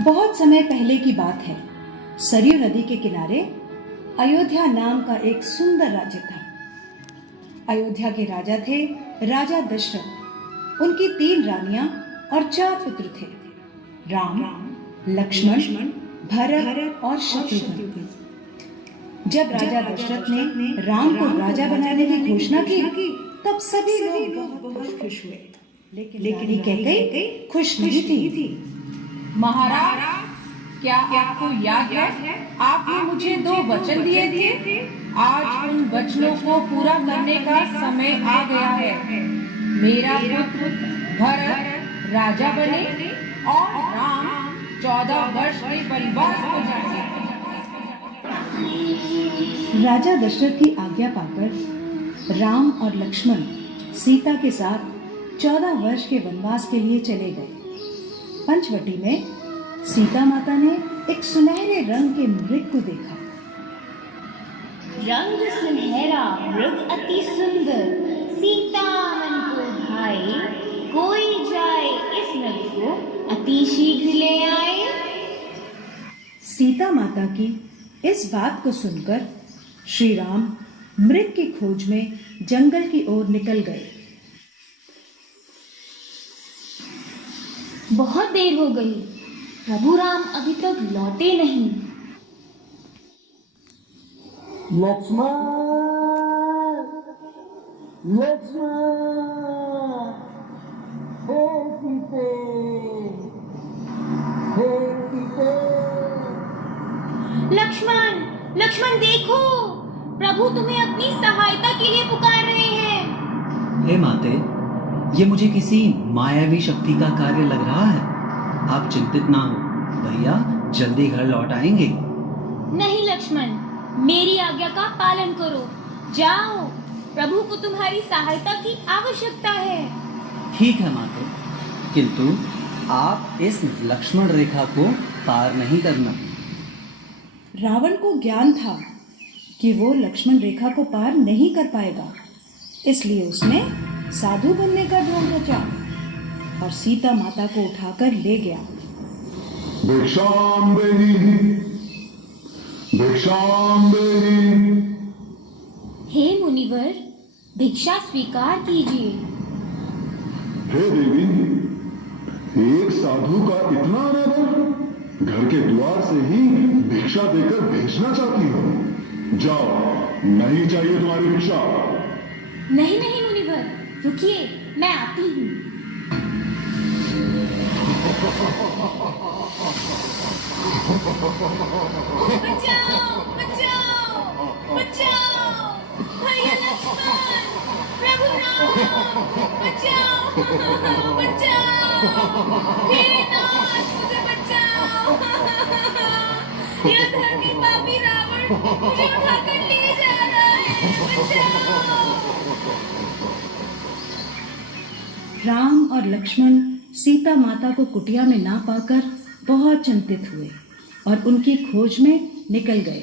बहुत समय पहले की बात है। सरयू नदी के किनारे अयोध्या नाम का एक सुंदर राज्य था। अयोध्या के राजा थे राजा दशरथ। उनकी 3 रानियां और 4 पुत्र थे, राम, लक्ष्मण, भरत और शत्रुघ्न। जब राजा दशरथ ने राम को राजा बनाने की घोषणा की, तब सभी लोग बहुत खुश हुए। लेकिन ये कहते खुश नहीं थी। महाराज, क्या आपको याद है आपने मुझे 2 वचन दिए थे? आज उन वचनों को पूरा करने का समय आ गया है। मेरा पुत्र भरत राजा बने और राम 14 वर्ष के वनवास को जाए। राजा दशरथ की आज्ञा पाकर राम और लक्ष्मण सीता के साथ 14 वर्ष के वनवास के लिए चले गए। पंचवटी में सीता माता ने एक सुनहरे रंग के मृग को देखा। रंग सुनहरा मृग अति सुंदर, सीता मन को भाए, कोई जाए इस मृग को अति शीघ्र ले आए। सीता माता की इस बात को सुनकर श्री राम मृग की खोज में जंगल की ओर निकल गए। बहुत देर हो गई, प्रभु राम अभी तक लौटे नहीं। लक्ष्मण, लक्ष्मण, हे सीते, हे सीते। लक्ष्मण, लक्ष्मण देखो, प्रभु तुम्हें अपनी सहायता के लिए पुकार रहे हैं। हे माते, ये मुझे किसी मायावी शक्ति का कार्य लग रहा है। आप चिंतित ना हो, भैया जल्दी घर लौट आएंगे। नहीं लक्ष्मण, मेरी आज्ञा का पालन करो। जाओ, प्रभु को तुम्हारी सहायता की आवश्यकता है। ठीक है माते, किंतु आप इस लक्ष्मण रेखा को पार नहीं करना। रावण को ज्ञान था कि वो लक्ष्मण रेखा को पार नहीं कर पाएगा, इसलिए उसने साधु बनने का ढोंग रचा और सीता माता को उठाकर ले गया। भिक्षाम देहि, भिक्षाम देहि। हे मुनिवर, भिक्षा स्वीकार कीजिए। हे देवी, एक साधु का इतना अनादर, घर के द्वार से ही भिक्षा देकर भेजना चाहती हो? जाओ, नहीं चाहिए तुम्हारी भिक्षा। नहीं नहीं मुनिवर, रुकिए, मैं आती हूँ। बचाओ, बचाओ, बचाओ, भैया लक्ष्मण, प्रभु राम, बचाओ, बचाओ, हे नाथ, मुझे बचाओ। यह धर्मी पापी रावण मुझे उठाकर ले जा रहा है, बचाओ। राम और लक्ष्मण सीता माता को कुटिया में ना पाकर बहुत चिंतित हुए और उनकी खोज में निकल गए।